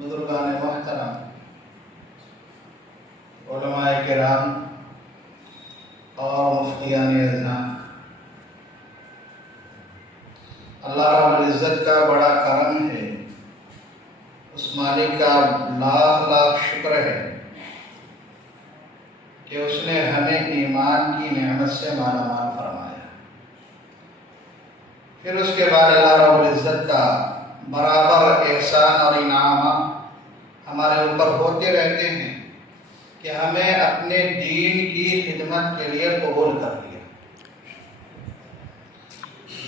بزرگان محترم، علماء کرام اور مفتیان اعظام، اللہ رب العزت کا بڑا کرم ہے، اس مالک کا لاکھ لاکھ شکر ہے کہ اس نے ہمیں ایمان کی نعمت سے مالا مال فرمایا۔ پھر اس کے بعد اللہ رب العزت کا برابر احسان اور انعامات ہمارے اوپر ہوتے رہتے ہیں کہ ہمیں اپنے دین کی خدمت کے لیے قبول کر لیا۔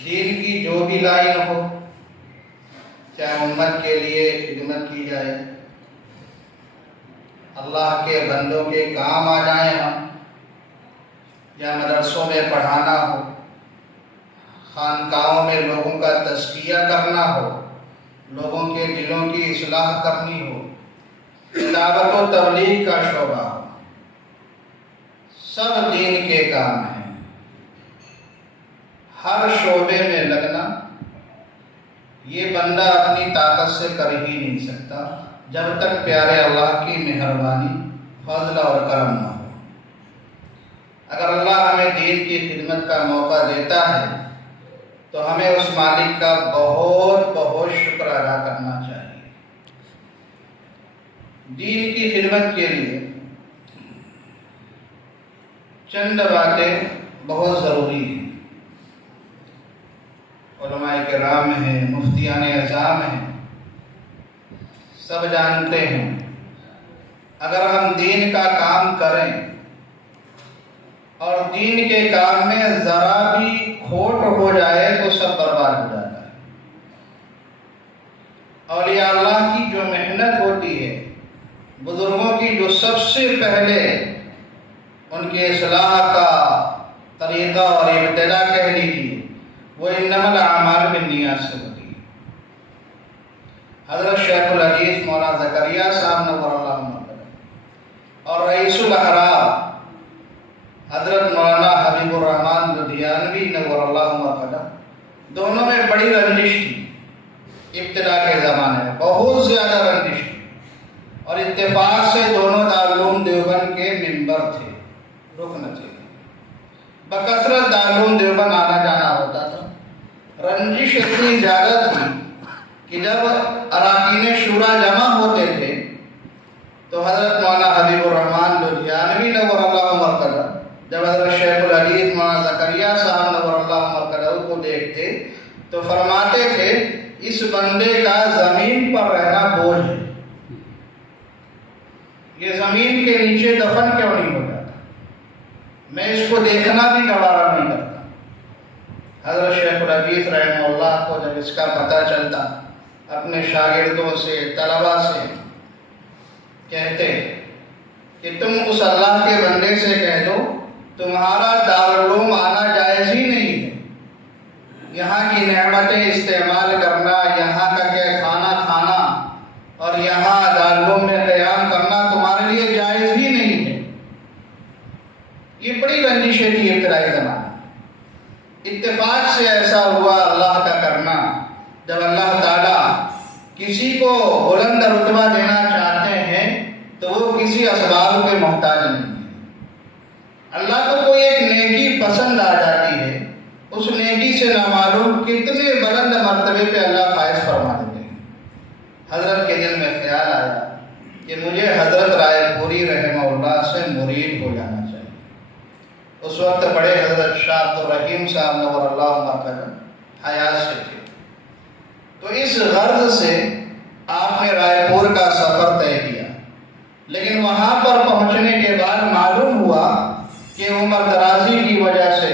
دین کی جو بھی لائن ہو، چاہے امت کے لیے خدمت کی جائے، اللہ کے بندوں کے کام آ جائیں ہم، یا مدرسوں میں پڑھانا ہو، خانقاہوں میں لوگوں کا تزکیہ کرنا ہو، لوگوں کے دلوں کی اصلاح کرنی ہو، دعوت و تبلیغ کا شعبہ ہو، سب دین کے کام ہیں۔ ہر شعبے میں لگنا یہ بندہ اپنی طاقت سے کر ہی نہیں سکتا جب تک پیارے اللہ کی مہربانی، فضل اور کرم نہ ہو۔ اگر اللہ ہمیں دین کی خدمت کا موقع دیتا ہے تو ہمیں اس مالک کا بہت بہت شکر ادا کرنا چاہیے۔ دین کی خدمت کے لیے چند باتیں بہت ضروری ہیں۔ علماء کرام ہیں، مفتیان اعظام ہیں، سب جانتے ہیں اگر ہم دین کا کام کریں اور دین کے کام میں ذرا بھی کھوٹ ہو جائے تو سب برباد ہو جاتا ہے۔ اولیاء اللہ کی جو محنت ہوتی ہے، بزرگوں کی جو سب سے پہلے ان کے اصلاح کا طریقہ اور ابتدا کہہ لیجیے، وہ انما الاعمال بالنیات سے ہوتی ہے۔ حضرت شیخ الحدیث مولانا زکریا صاحب نور اللہ مرکز اور رئیس الاحرار حضرت مولانا حبیب الرحمن لدھیانوی نور اللہ مرکز، دونوں میں بڑی رنجش تھی ابتدا کے زمانے میں، بہت زیادہ رنجش تھی، اور اتفاق سے دونوں دارالعلوم دیوبند کے ممبر تھے، رکن تھے، بکثرت دارالعلوم دیوبند آنا جانا ہوتا تھا۔ رنجش اتنی زیادہ تھی کہ جب اراکین شورا جمع ہوتے تھے تو حضرت مولانا حبیب الرحمن لدھیانوی نور اللہ مرکز جب حضرت شیخ الحدیث مولانا زکریا صاحب نور اللہ مرکز کو دیکھتے تو فرماتے تھے اس بندے کا زمین پر رہنا بوجھ ہے، یہ زمین کے نیچے دفن کیوں نہیں ہو جاتا، میں اس کو دیکھنا بھی گوارا نہیں کرتا۔ حضرت شیخ الحدیث رحمہ اللہ کو جب اس کا پتہ چلتا، اپنے شاگردوں سے، طلباء سے کہتے کہ تم اس اللہ کے بندے سے کہہ دو تمہارا دارالعلوم آنا جائز ہی نہیں ہے، یہاں کی نعمتیں استعمال کرنا، یہاں کا کھانا کھانا اور یہاں دارالعلوم میں قیام کرنا تمہارے لیے جائز ہی نہیں ہے۔ یہ بڑی رنجشیں تھی ابتدائی زمانے۔ اتفاق سے ایسا ہوا اللہ کا کرنا، جب اللہ تعالیٰ کسی کو بلند رتبہ دینا چاہتے ہیں تو وہ کسی اسباب کے محتاج نہیں ہے۔ اللہ کو کوئی ایک نیکی پسند آ جاتی ہے، اس نیکی سے نامعلوم کتنے بلند مرتبے پہ اللہ فائز فرما دیتے ہیں۔ حضرت کے دل میں خیال آیا کہ مجھے حضرت رائے پوری رحمہ اللہ سے مرید ہو جانا چاہیے۔ اس وقت بڑے حضرت شاہ عبد الرحیم صاحب نور اللہ مرکز حیات سے تھے، تو اس غرض سے آپ نے رائے پور کا سفر طے کیا، لیکن وہاں پر پہنچنے کے بعد معلوم ہوا کہ عمر درازی کی وجہ سے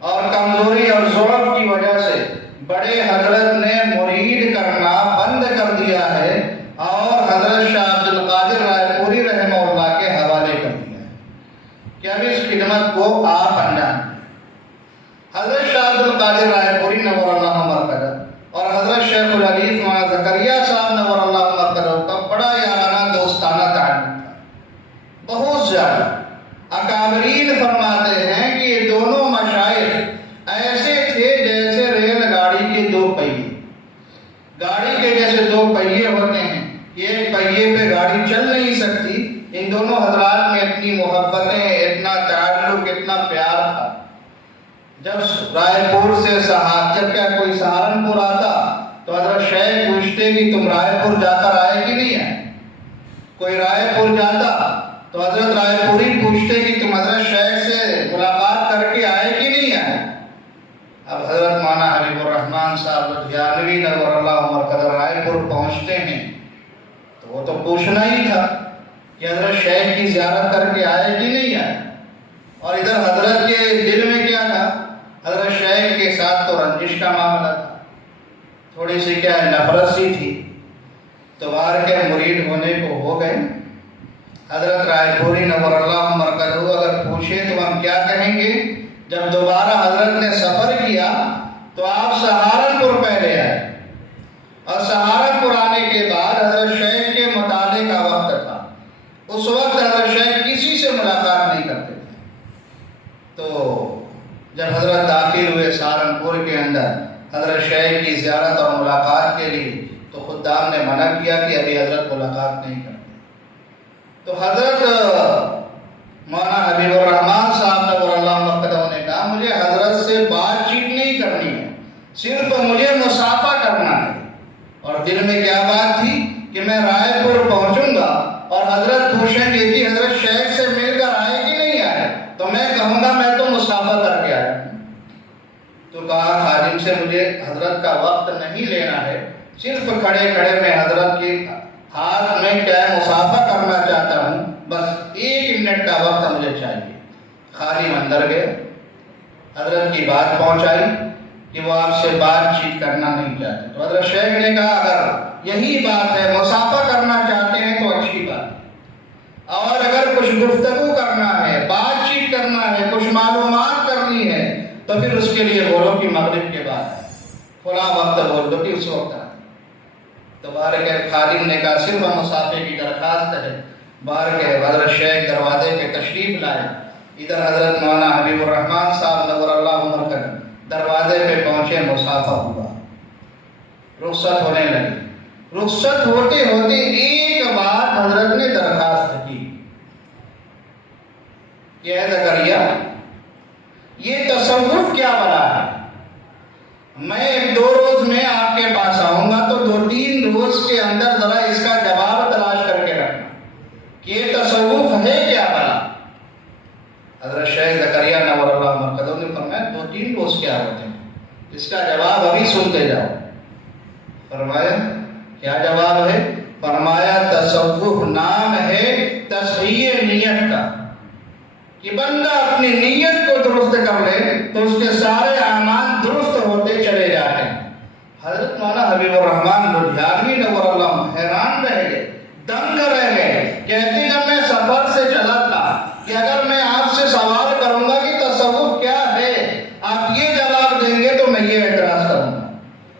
اور کمزوری اور ضعف کی وجہ سے بڑے حضرت نے مرید کرنا بند کر دیا ہے اور حضرت شاہ عبد القادر رائے پوری رحمہ اللہ کے حوالے کر دیا ہے کہ اب اس خدمت کو آپ انجام دیں۔ حضرت شاہ عبد القادر رائے پوری نور اللہ مرکز اور حضرت شیخ الحدیث مولانا زکریا صاحب نور اللہ مرکز کا بڑا یارانہ دوستانہ تعلق تھا، بہت زیادہ۔ اکابرین فرماتے ہیں کہ یہ دونوں مشائخ ایسے تھے جیسے ریل گاڑی کے دو پہیے، گاڑی کے جیسے دو پہیے ہوتے ہیں کہ ایک پہیے پہ گاڑی چل نہیں سکتی، ان دونوں حضرات میں اتنی محبتیں، اتنا تعلق، اتنا پیار تھا۔ جب رائے پور سے جب کیا کوئی سہارنپور آتا تو حضرت شیخ پوچھتے کہ تم رائے پور جا کر آئے کہ نہیں آئے؟ کوئی رائے پور جاتا تو حضرت رائے پوری پوچھتے کہ تم حضرت شیخ سے ملاقات کر کے آئے کہ نہیں آئے؟ اب حضرت مولانا حبیب الرحمان صاحب لدھیانوی نور اللہ مرکز رائے پور پہنچتے ہیں تو وہ تو پوچھنا ہی تھا کہ حضرت شیخ کی زیارت کر کے آئے کہ نہیں آئے۔ اور ادھر حضرت کے دل میں کیا تھا؟ حضرت شیخ کے ساتھ تو رنجش کا معاملہ تھا، تھوڑی سی کیا نفرت سی تھی، تو بار کے مرید ہونے کو ہو گئے۔ حضرت رائے پوری نور اللہ مرکز اگر پوچھے تو ہم کیا کہیں گے؟ جب دوبارہ حضرت نے سفر کیا تو آپ سہارنپور پہلے آئے، اور سہارنپور آنے کے بعد حضرت شیخ کے مطالعے کا وقت تھا۔ اس وقت حضرت شیخ کسی سے ملاقات نہیں کرتے تھے۔ تو جب حضرت داخل ہوئے سہارنپور کے اندر حضرت شیخ کی زیارت اور ملاقات کے لیے، تو خدام نے منع کیا کہ ابھی حضرت ملاقات نہیں کرتے۔ تو حضرت مولانا حبیب الرحمان صاحب نور اللہ مرکزہ نے کہا مجھے حضرت سے بات چیت نہیں کرنی ہے، صرف مجھے مصافحہ کرنا ہے۔ اور دل میں کیا بات تھی کہ میں رائے پور پہنچوں گا اور حضرت پوچھیں گے کہ حضرت شیخ سے مل کر آئے کہ نہیں آئے، تو میں کہوں گا میں تو مصافحہ کر کے آیا ہوں۔ تو کہا خادم سے مجھے حضرت کا وقت نہیں لینا ہے، صرف کھڑے کھڑے میں حضرت کے ہاتھ میں کیا مصافحہ کرنا چاہتا ہوں، بس 1 منٹ کا وقت مجھے چاہیے۔ خادم اندر گئے، حضرت کی بات پہنچائی کہ وہ آپ سے بات چیت کرنا نہیں چاہتے۔ تو حضرت شیخ نے کہا اگر یہی بات ہے، مصافحہ کرنا چاہتے ہیں تو اچھی بات ہے، اور اگر کچھ گفتگو کرنا ہے، بات چیت کرنا ہے، کچھ معلومات کرنی ہے تو پھر اس کے لیے بولو کہ مغرب کے بعد ہے، فلاں وقت بول دو کہ اس وقت ہے۔ تو باہر کے خادم نے کہا صرف مصافحے کی درخواست ہے۔ باہر کے حضرت شیخ دروازے پہ تشریف لائے، ادھر حضرت مولانا حبیب الرحمان صاحب نور اللہ مرکز دروازے پہ پہنچے، مصافحہ ہوا، رخصت ہونے لگی۔ رخصت ہوتے ہوتے ایک بات حضرت نے درخواست کی کہ اے زکریا یہ تصوف کیا بلا ہے؟ میں 1-2 روز میں آپ کے پاس آؤں گا تو 2-3 روز کے اندر ذرا اس کا جواب تلاش کر کے رکھنا کہ یہ تصوف ہے کیا بلا۔ حضرت شیخ زکریا نور اللہ مرکز نے فرمایا 2-3 روز کیا ہوتے ہیں، اس کا جواب ابھی سنتے جاؤ۔ فرمایا کیا جواب ہے؟ فرمایا تصوف نام ہے تصحیح نیت کا، کہ بندہ اپنی نیت کو درست کر لے تو اس کے سارے اعمال درست ہوتے چلے جاتے ہیں۔ حضرت مولانا حبیب الرحمان لدھیانوی نور اللہ حیران رہ گئے، دنگ رہ گئے، کہتے جب میں سفر سے چلا تھا کہ اگر میں آپ سے سوال کروں گا کہ تصوف کیا ہے، آپ یہ جواب دیں گے تو میں یہ اعتراض کروں گا،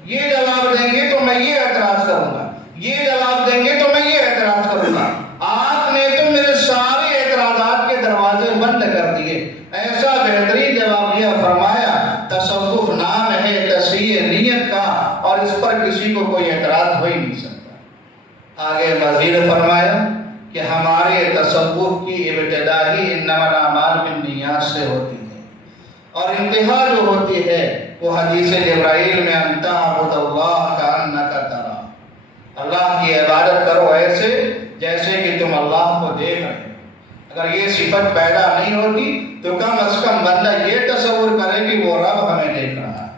یہ جواب دیں گے تو میں یہ اعتراض کروں گا، یہ جواب دیں گے تو میں یہ اعتراض کروں گا۔ آپ نے تو میرے سارے اعتراضات کے دروازے بند کر دیے، ایسا بہترین جواب دیا۔ فرمایا تصوف نام ہے تصحیح نیت کا، اور اس پر کسی کو کوئی اعتراض ہو ہی نہیں سکتا۔ آگے مزید فرمایا کہ ہمارے تصوف کی ابتدا ہی انما الاعمال بالنیات سے ہوتی ہے، اور انتہا جو ہوتی ہے وہ حدیث جبرائیل میں ان تعبد اللہ کأنک تراہ، اللہ کی عبادت کرو ایسے جیسے کہ تم اللہ کو دیکھ رہے ہو۔ اگر یہ صفت پیدا نہیں ہوتی تو کم از کم بندہ یہ تصور کرے کہ وہ رب ہمیں دیکھ رہا ہے،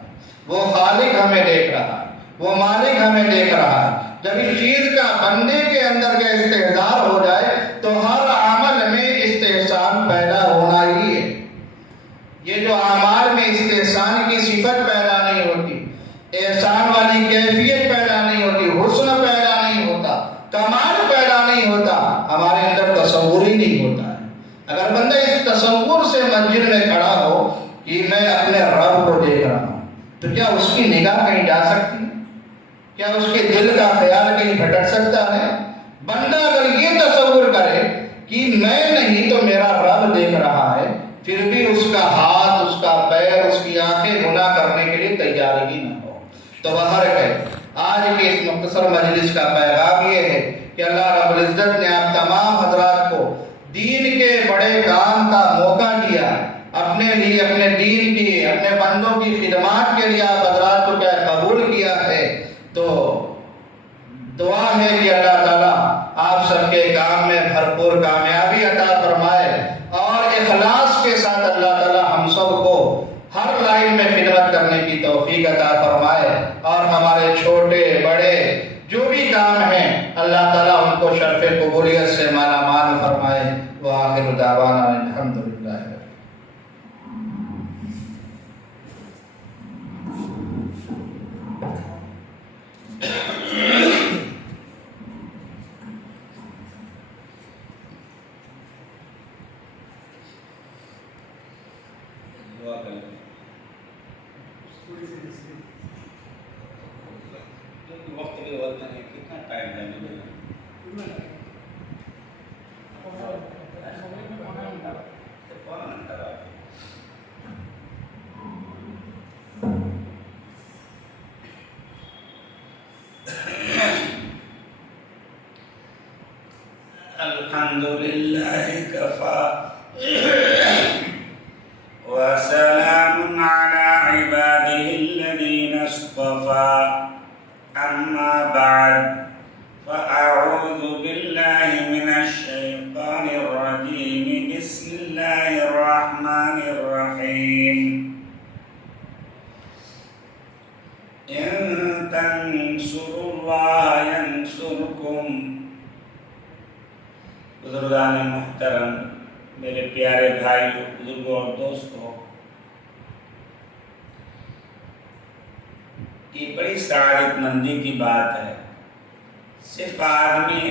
وہ خالق ہمیں دیکھ رہا ہے، وہ مالک ہمیں دیکھ رہا ہے۔ جب اس چیز کا بندے کے اندر کا استحضار ہو جائے تو ہر عمل میں استحسان پیدا ہونا ہی ہے۔ یہ جو اعمال میں استحسان کی صفت پیدا نہیں ہوتی، احسان والی کیفیت پیدا نہیں ہوتی، حسن پیدا نہیں ہوتا، کمال پیدا نہیں ہوتا، ہمارے اندر تصور ہی نہیں ہوتا ہے۔ اگر بندہ اس تصور سے مسجد میں کھڑا ہو کہ میں اپنے رب کو دیکھ رہا ہوں، تو کیا اس کی نگاہ کہیں جا سکتی ہے؟ کیا اس کے دل کا خیال کہیں بھٹک سکتا ہے؟ بندہ اگر یہ تصور کرے کہ میں نہیں تو میرا رب دیکھ رہا ہے، پھر بھی اس کا ہاتھ، اس کا پیر، اس کی آنکھیں گناہ کرنے کے لیے تیار ہی نہ ہو، تو باہر گئے آج کی اس مختصر مجلس کا پیغام یہ ہے کہ اللہ رب العزت نے آپ تمام حضرات کو دین کے بڑے کام کا موقع دیا، اپنے لیے، اپنے دین کی، اپنے بندوں کی خدمات کے لیے آپ حضرات کو کیا قبول کیا ہے۔ تو دعا ہے کہ اللہ تعالیٰ آپ سب کے کام میں بھرپور کامیابی عطا فرمائے، اور اخلاص کے ساتھ اللہ تعالیٰ ہم سب کو ہر لائن میں خدمت کرنے کی توفیق عطا فرمائے، اور ہمارے چھوٹے بڑے جو بھی کام ہیں اللہ تعالیٰ ان کو شرف قبولیت سے مالا مال فرمائے۔ وآخر دعوانا الحمدللہ۔ وقت بھی ہوتا ہے، کتنا ٹائم ہے الحمد للہ کفا وسلام على عباده الذين اصطفى أما بعد فأعوذ بالله من الشيطان الرجيم بسم الله الرحمن الرحيم إن تنصروا الله ينصركم۔ بزرگان محترم، میرے پیارے بھائیوں، بزرگوں اور دوستوں، یہ بڑی سعادت مندی کی بات ہے۔ صرف آدمی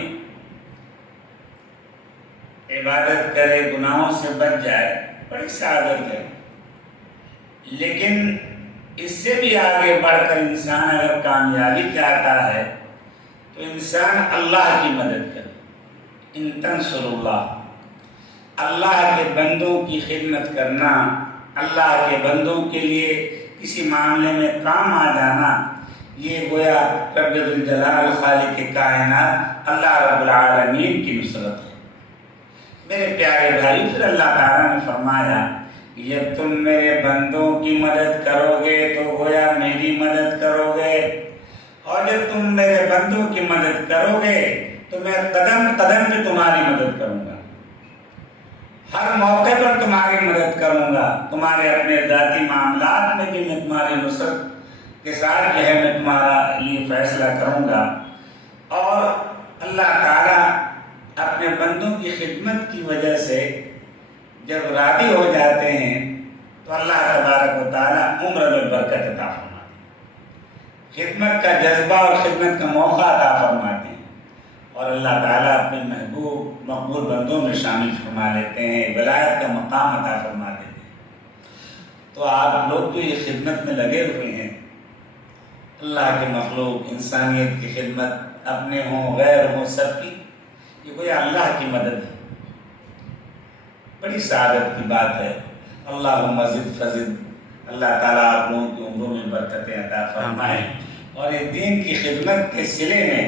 عبادت کرے، گناہوں سے بچ جائے، بڑی سعادت ہے، لیکن اس سے بھی آگے بڑھ کر انسان اگر کامیابی چاہتا ہے تو انسان اللہ کی مدد کرے۔ ان تنصر اللہ، اللہ کے بندوں کی خدمت کرنا، اللہ کے بندوں کے لیے کسی معاملے میں کام آ جانا، یہ گویا رب الجلال خالق کائنات اللہ رب العالمین کی نصرت ہے۔ میرے پیارے بھائی، پھر اللہ تعالیٰ نے فرمایا کہ جب تم میرے بندوں کی مدد کرو گے تو گویا میری مدد کرو گے، اور جب تم میرے بندوں کی مدد کرو گے تو میں قدم قدم پہ تمہاری مدد کروں گا، ہر موقع پر تمہاری مدد کروں گا، تمہارے اپنے ذاتی معاملات میں بھی میں تمہاری نصرت کے ساتھ جو ہے میں تمہارا لیے فیصلہ کروں گا۔ اور اللہ تعالیٰ اپنے بندوں کی خدمت کی وجہ سے جب راضی ہو جاتے ہیں تو اللہ تبارک و تعالیٰ عمر میں برکت عطا فرماتے ہیں، خدمت کا جذبہ اور خدمت کا موقع عطا فرماتے ہیں، اور اللہ تعالیٰ اپنے محبوب مقبول بندوں میں شامل فرما لیتے ہیں، ولایت کا مقام عطا فرما دیتے ہیں۔ تو آپ لوگ جو یہ خدمت میں لگے ہوئے ہیں، اللہ کے مخلوق، انسانیت کی خدمت، اپنے ہوں غیر ہوں سب کی، یہ کوئی اللہ کی مدد ہے، بڑی سعادت کی بات ہے۔ اللہم زد فزد، اللہ تعالیٰ آپ لوگوں کی عمروں میں برکتیں عطا فرمائے، اور اس دین کی خدمت کے صلے میں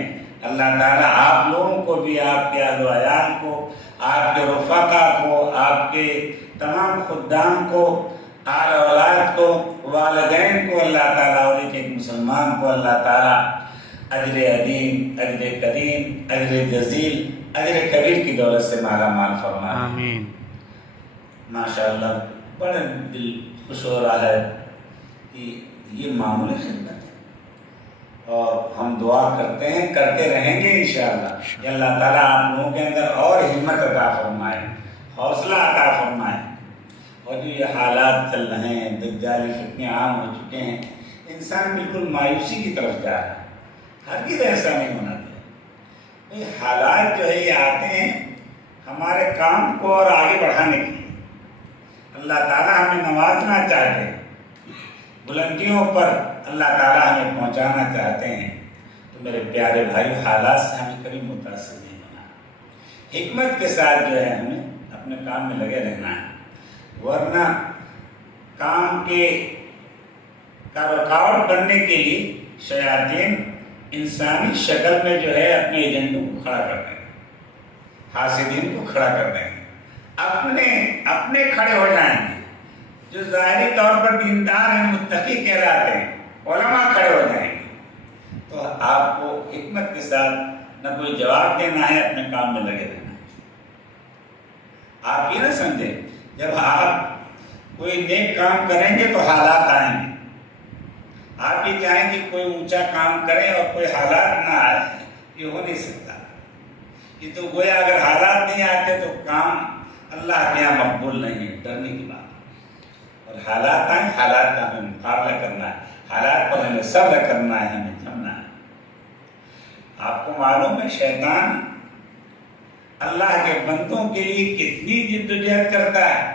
اللہ تعالیٰ آپ لوگوں کو بھی، آپ کے اہل و عیال کو، آپ کے رفقا کو، آپ کے تمام خدام کو، آل اولاد کو، والدین کو اللہ تعالیٰ، اور ایک ایک مسلمان کو اللہ تعالیٰ اجر عظیم، اجر کریم، اجر جزیل، اجر کبیر کی دولت سے مالا مال فرمائے۔ آمین۔ ماشاءاللہ، بڑا دل خوش ہو رہا ہے کہ یہ معمولی خدمت ہے، اور ہم دعا کرتے ہیں، کرتے رہیں گے انشاءاللہ کہ اللہ تعالیٰ آپ لوگوں کے اندر اور ہمت عطا فرمائے، حوصلہ عطا فرمائے۔ اور جو یہ حالات چل رہے ہیں، دجالی فتنے عام ہو چکے ہیں، انسان بالکل مایوسی کی طرف جا رہا ہے، ہرگز ایسا نہیں ہونا چاہیے۔ یہ حالات جو ہے یہ آتے ہیں ہمارے کام کو اور آگے بڑھانے کے لیے، اللہ تعالیٰ ہمیں نوازنا چاہتے ہیں، بلندیوں پر اللہ تعالیٰ ہمیں پہنچانا چاہتے ہیں۔ تو میرے پیارے بھائی، حالات سے ہمیں کبھی متاثر نہیں ہونا، حکمت کے ساتھ جو ہے ہمیں اپنے کام میں لگے رہنا ہے، ورنہ کام کا رکاوٹ بننے کے لیے شیاطین انسانی شکل میں جو ہے اپنے ایجنڈوں کو کھڑا کر دیں گے، حاسدین کو کھڑا کر دیں گے، اپنے کھڑے ہو جائیں گے، جو ظاہری طور پر دیندار ہیں، متقی کہلاتے ہیں، علماء کھڑے ہو جائیں گے۔ تو آپ کو حکمت کے ساتھ نہ کوئی جواب دینا ہے، اپنے کام میں لگے رہنا ہے۔ آپ یہ نہ سمجھیں جب آپ کوئی نیک کام کریں گے تو حالات آئیں گے، آپ یہ چاہیں کہ کوئی اونچا کام کریں اور کوئی حالات نہ آئے، یہ ہو نہیں سکتا۔ یہ تو گویا اگر حالات نہیں آتے تو کام اللہ کے یہاں مقبول نہیں ہے، ڈرنے کی بات ہے۔ اور حالات آئیں، حالات کا ہمیں مقابلہ کرنا ہے، حالات پر ہمیں صبر کرنا ہے، ہمیں تھمنا ہے۔ آپ کو معلوم ہے شیطان اللہ کے بندوں کے لیے کتنی جدوجہد کرتا ہے۔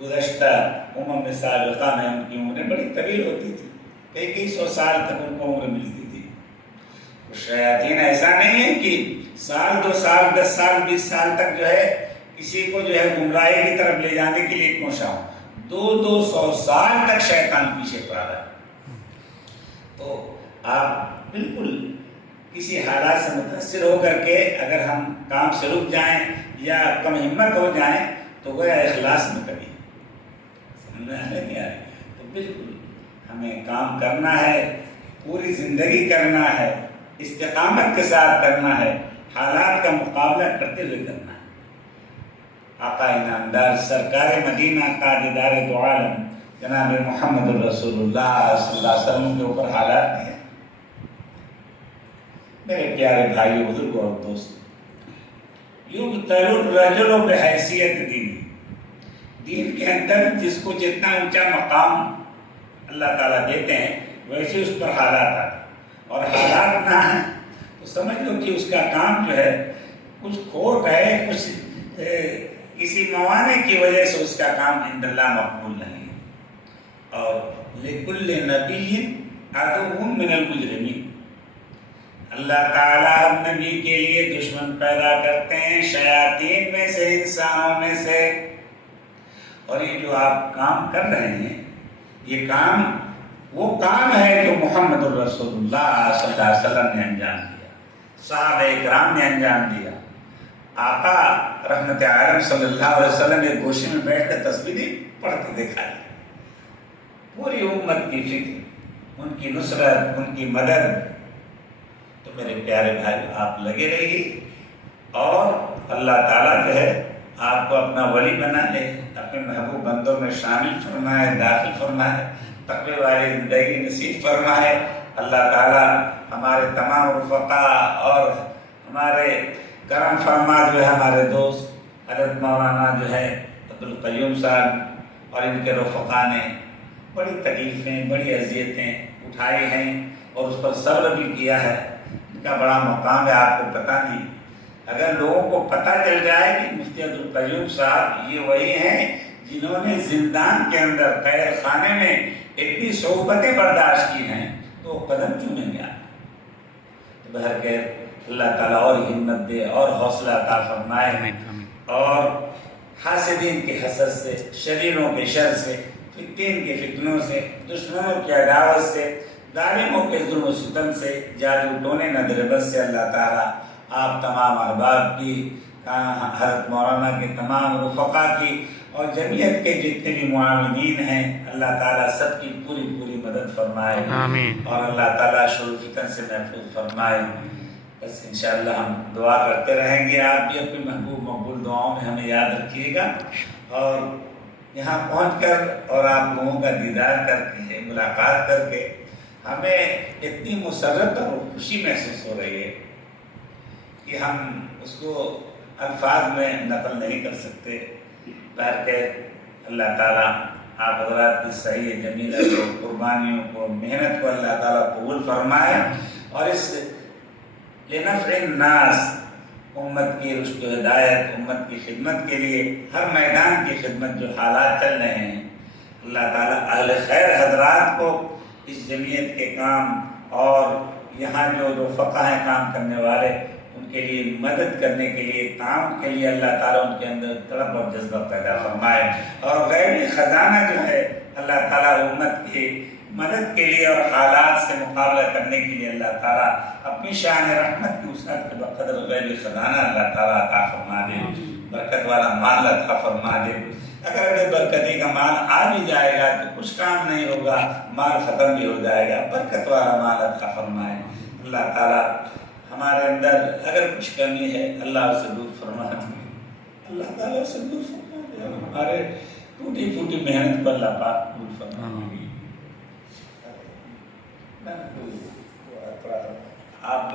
گزشتہ میں سابقہ میں ان کی عمریں بڑی طویل ہوتی تھی، کئی سو سال تک ان کو عمر ملتی تھی۔ شیاطین ایسا نہیں ہے کہ سال 2 سال 10 سال 20 سال تک جو ہے کسی کو جو ہے گمراہی کی طرف لے جانے کے لیے کوشاں ہو، 200 سال تک شیطان پیچھے پڑا رہا ہے۔ تو آپ بالکل کسی حالات سے متاثر ہو کر کے اگر ہم کام سے رک جائیں یا کم ہمت ہو جائیں تو گویا اخلاص میں کمی سمجھ میں آنے نہیں آ رہی۔ تو بالکل ہمیں کام کرنا ہے، پوری زندگی کرنا ہے، استقامت کے ساتھ کرنا ہے، حالات کا مقابلہ کرتے ہوئے کرنا ہے۔ آقا انعامدار سرکار مدینہ تاجدار دو عالم جناب محمد رسول اللہ صلی اللہ علیہ وسلم کے اوپر حالات نہیں ہیں۔ میرے پیارے بھائیو، بزرگوں اور دوستوں، یبتلی الرجل بحیثیت دینی، دین کے اندر جس کو جتنا اونچا مقام اللہ تعالیٰ دیتے ہیں ویسے اس پر حالات آتے ہیں، اور حالات نہ ہیں تو سمجھ لو کہ اس کا کام جو ہے کچھ کھوٹ ہے، کچھ کسی موانع کی وجہ سے اس کا کام عند اللہ مقبول نہیں ہے۔ اور لکل نبی عدو من المجرمین، اللہ تعالیٰ ہم نبی کے لیے دشمن پیدا کرتے ہیں شیاطین میں سے، انسانوں میں سے۔ اور یہ جو آپ کام کر رہے ہیں یہ کام وہ کام ہے جو محمد الرسول اللہ صلی اللہ علیہ وسلم نے انجام دیا، صحابہ اکرام نے انجام دیا۔ آقا رحمت عالم صلی اللہ علیہ وسلم ایک گوشے میں بیٹھ کر تسبیح پڑھتے دکھائی، پوری امت کی فکر، ان کی نصرت، ان کی مدد۔ تو میرے پیارے بھائی آپ لگے رہیے اور اللہ تعالیٰ جو ہے آپ کو اپنا ولی بنا لے، اپنے محبوب بندوں میں شامل فرمائے، داخل فرمائے، تقوی والی زندگی نصیب فرمائے۔ اللہ تعالیٰ ہمارے تمام رفقا اور ہمارے کرم فرما جو ہے ہمارے دوست حضرت مولانا جو ہے عبدالقیوم صاحب اور ان کے رفقا نے بڑی تکلیفیں، بڑی اذیتیں اٹھائی ہیں اور اس پر صبر بھی کیا ہے۔ ان کا بڑا مقام ہے، آپ کو پتہ نہیں۔ اگر لوگوں کو پتہ چل جائے کہ مفتی عبدالقیوم صاحب یہ وہی ہیں جنہوں نے زندان کے اندر قید خانے میں اتنی صعوبتیں برداشت کی ہیں تو وہ قدم چومیں گے۔ تو بہرکیف اللہ تعالیٰ اور ہمت دے اور حوصلہ عطا فرمائے، اور حاسدین کے حسد سے، شریروں کے شر سے، فتین کے فتنوں سے، دشمنوں کی عداوت سے، ظالموں کے ظلم و ستم سے، جادو ٹونے ندربت سے اللہ تعالیٰ آپ تمام احباب کی، حضرت مولانا کے تمام رفقا کی اور جمعیت کے جتنے بھی معاونین ہیں، اللہ تعالیٰ سب کی پوری مدد فرمائے، اور اللہ تعالیٰ شرور فتن سے محفوظ فرمائے۔ بس انشاءاللہ ہم دعا کرتے رہیں گے، آپ بھی اپنی محبوب مقبول دعاؤں میں ہمیں یاد رکھیے گا، اور یہاں پہنچ کر اور آپ لوگوں کا دیدار کر کے، ملاقات کر کے ہمیں اتنی مسرت اور خوشی محسوس ہو رہی ہے کہ ہم اس کو الفاظ میں نقل نہیں کر سکتے۔ بہرکیف اللہ تعالیٰ آپ حضرات کی صحیح جمیلہ کو، قربانیوں کو، محنت کو اللہ تعالیٰ قبول فرمائے، اور اس لنفع الناس، امت کی رشد و ہدایت، امت کی خدمت کے لیے ہر میدان کی خدمت جو حالات چل رہے ہیں، اللہ تعالیٰ اہل خیر حضرات کو اس جمعیت کے کام اور یہاں جو رفقا ہیں کام کرنے والے ان کے لیے مدد کرنے کے لیے، تعاون کے لیے اللہ تعالیٰ ان کے اندر طلب اور جذبہ پیدا فرمائے، اور غیبی خزانہ جو ہے اللہ تعالیٰ امت کے مدد کے لیے اور حالات سے مقابلہ کرنے کے لیے اللہ تعالیٰ اپنی شان رحمت کی وسعت کے بقدر غیب خزانہ اللہ تعالیٰ عطا فرما دے، برکت والا مال عطا فرما دے۔ اگر بے برکتی کا مال آ بھی جائے گا تو کچھ کام نہیں ہوگا، مال ختم بھی ہو جائے گا، برکت والا مال عطا فرمائے۔ اللہ تعالیٰ ہمارے اندر اگر کچھ کمی ہے اللہ اسے دور فرما دے، اللہ تعالیٰ اسے دور فرما دے، ہمارے ٹوٹی پھوٹی محنت پر اللہ پاک دور فرما دے۔ آپ